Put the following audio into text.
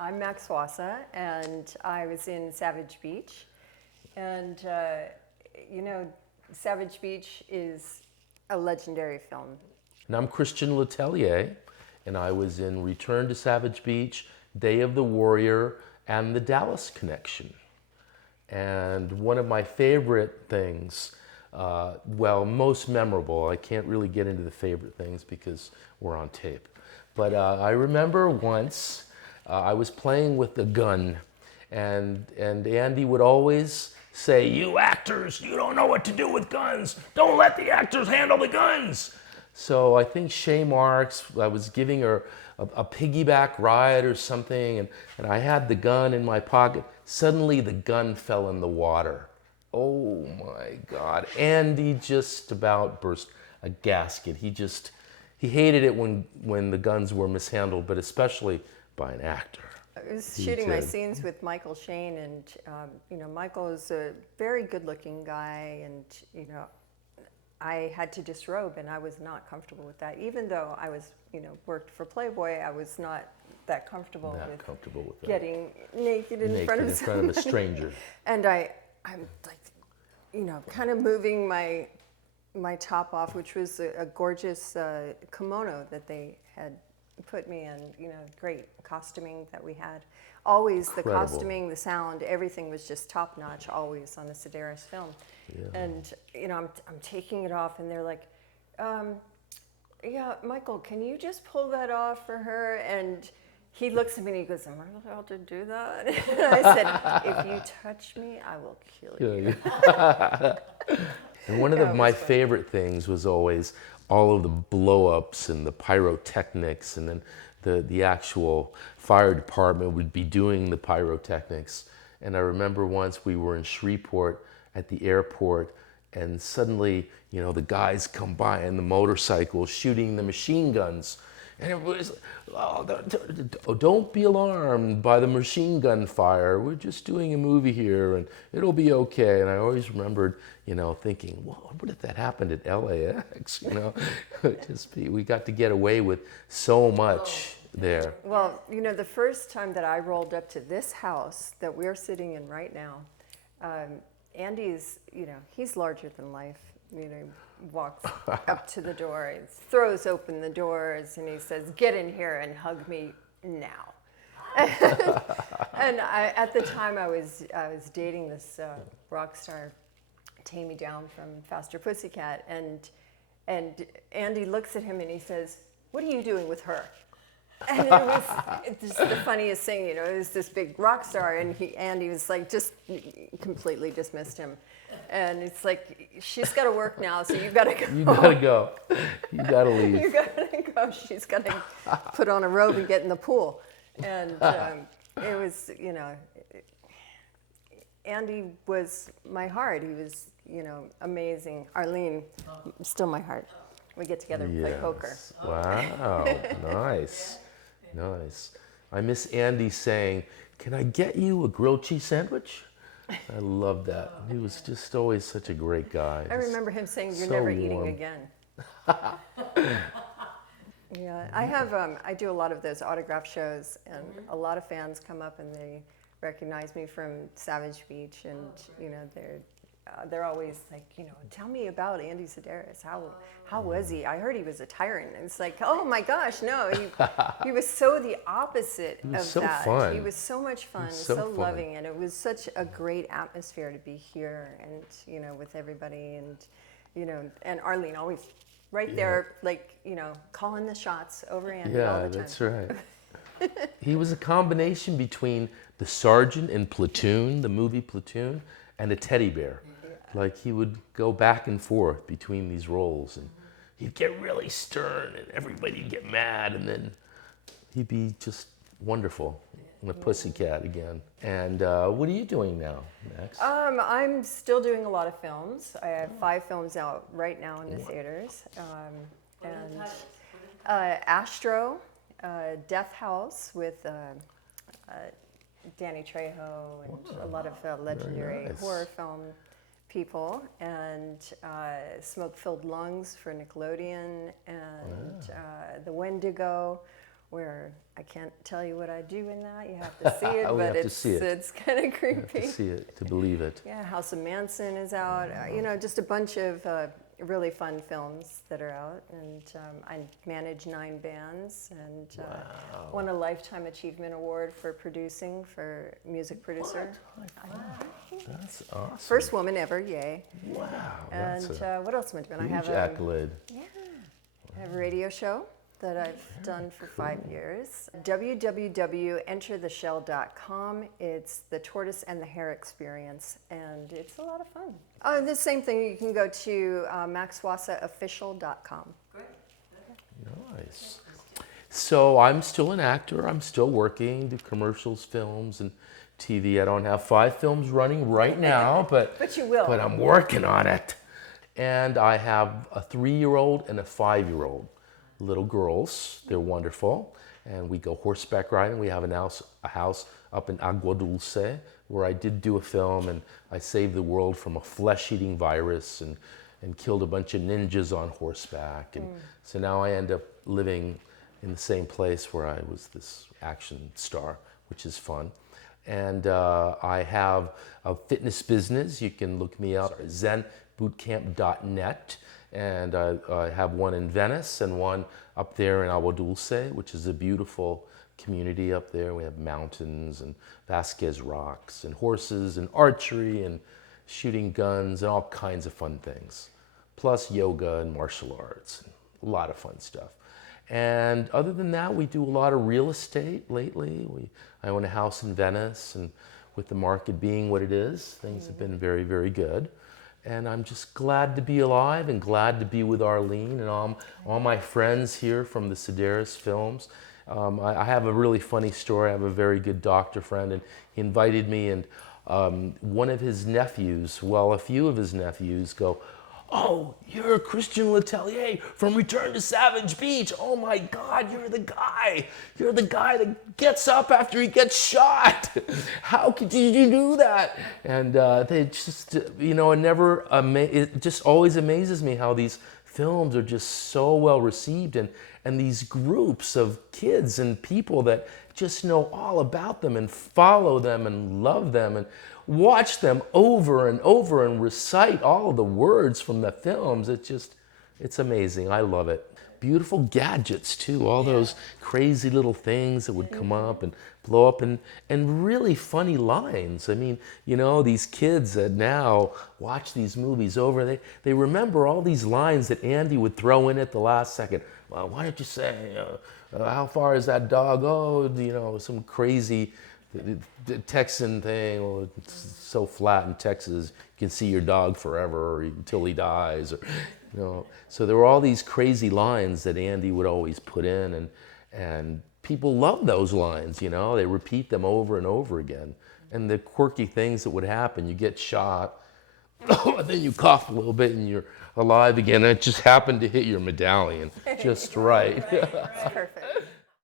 I'm Max Wasa, and I was in Savage Beach. And, Savage Beach is a legendary film. And I'm Cristian Letelier, and I was in Return to Savage Beach, Day of the Warrior, and The Dallas Connection. And one of my favorite things, most memorable, I can't really get into the favorite things because we're on tape. But I remember once I was playing with the gun, and Andy would always say, "You actors, you don't know what to do with guns. Don't let the actors handle the guns." So I think Shay Marks, I was giving her a piggyback ride or something, and I had the gun in my pocket. Suddenly the gun fell in the water. Oh my God. Andy just about burst a gasket. He hated it when the guns were mishandled, but especially by an actor. I was shooting my scenes with Michael Shane, and Michael is a very good-looking guy, and I had to disrobe, and I was not comfortable with that. Even though I was, worked for Playboy, I was not that comfortable with getting naked in front of a stranger. And I'm like, kind of moving my top off, which was a gorgeous kimono that they had put me in. Great costuming that we had. Always the costuming, the sound, everything was just top notch. Always on the Sidaris film. Yeah. And I'm taking it off, and they're like, "Yeah, Michael, can you just pull that off for her?" And he looks at me and he goes, "Am I allowed to do that?" And I said, "If you touch me, I will kill you." And one of my favorite things was always all of the blow-ups and the pyrotechnics, and then the actual fire department would be doing the pyrotechnics. And I remember once we were in Shreveport at the airport, and suddenly, the guys come by on the motorcycles shooting the machine guns. And everybody's like, "Oh, don't be alarmed by the machine gun fire. We're just doing a movie here, and it'll be okay." And I always remembered, thinking, "Well, what if that happened at LAX?" We got to get away with so much there. Well, the first time that I rolled up to this house that we're sitting in right now, Andy's, he's larger than life. Walks up to the door, he throws open the doors, and he says, "Get in here and hug me now." And at the time, I was dating this rock star, Tammy Down from Faster Pussycat, and Andy looks at him and he says, "What are you doing with her?" And it was just the funniest thing, it was this big rock star, and Andy was like, just completely dismissed him. And it's like, "She's got to work now, so you've got to go." You gotta go. You gotta leave. You gotta go. She's got to put on a robe and get in the pool. And it was, Andy was my heart. He was, amazing. Arlene, still my heart. We get together and play poker. Wow, nice. I miss Andy saying, "Can I get you a grilled cheese sandwich?" I love that. He was just always such a great guy. I remember him saying, "You're so never warm. eating again." Yeah, I do a lot of those autograph shows, and a lot of fans come up and they recognize me from Savage Beach, and they're always like, "Tell me about Andy Sidaris. How was he? I heard he was a tyrant." And it's like, oh my gosh, no, he was so the opposite of so that. fun. He was so much fun, so loving, and it was such a great atmosphere to be here, and with everybody, and and Arlene always right there, like calling the shots over Andy all the time. Yeah, that's right. He was a combination between the sergeant in Platoon, the movie Platoon, and a teddy bear. Like he would go back and forth between these roles, and he'd get really stern, and everybody'd get mad, and then he'd be just wonderful. And a pussycat again. And what are you doing now, Max? I'm still doing a lot of films. I have 5 films out right now in the theaters. Astro, Death House with Danny Trejo and a lot of legendary horror film people, and Smoke-Filled Lungs for Nickelodeon, and The Wendigo, where I can't tell you what I do in that. You have to see it, We but have to see it. it's kind of creepy. To see it, to believe it. Yeah, House of Manson is out. You know, just a bunch of really fun films that are out. And I manage 9 bands and won a Lifetime Achievement Award for producing, for music producer. That's awesome. First woman ever, yay. Wow. And That's a what else am I doing? I huge have accolade. I have a radio show that I've done for 5 years. www.entertheshell.com. It's the tortoise and the hare experience, and it's a lot of fun. Oh, the same thing, you can go to maxwasaofficial.com. Nice. So I'm still an actor. I'm still working, do commercials, films, and TV. I don't have 5 films running right now, but you will. But I'm working on it. And I have a 3-year-old and a 5-year-old. Little girls. They're wonderful. And we go horseback riding. We have a house up in Agua Dulce where I did do a film, and I saved the world from a flesh-eating virus and killed a bunch of ninjas on horseback. And so now I end up living in the same place where I was this action star, which is fun. And I have a fitness business. You can look me up, zenbootcamp.net. And I have one in Venice and one up there in Agua Dulce, which is a beautiful community up there. We have mountains and Vasquez rocks and horses and archery and shooting guns and all kinds of fun things. Plus yoga and martial arts, and a lot of fun stuff. And other than that, we do a lot of real estate lately. I own a house in Venice, and with the market being what it is, things have been very, very good. And I'm just glad to be alive and glad to be with Arlene and all my friends here from the Sidaris films. I have a really funny story. I have a very good doctor friend, and he invited me, and one of his nephews, well, a few of his nephews go, "Oh, you're Cristian Letelier from Return to Savage Beach. Oh my God, you're the guy. You're the guy that gets up after he gets shot. How did you do that?" And they just, you know, it just always amazes me how these films are just so well received, and these groups of kids and people that just know all about them and follow them and love them and watch them over and over and recite all of the words from the films. It's amazing. I love it. Beautiful gadgets too, all those crazy little things that would come up and blow up, and really funny lines. I mean, you know, these kids that now watch these movies over, they remember all these lines that Andy would throw in at the last second. Well, why don't you say, how far is that dog? Oh, you know, some crazy the Texan thing, well, it's so flat in Texas, you can see your dog forever or until he dies, or, you know. So there were all these crazy lines that Andy would always put in, and people love those lines, you know. They repeat them over and over again. And the quirky things that would happen, you get shot, and then you cough a little bit and you're alive again. It just happened to hit your medallion just right. It's perfect.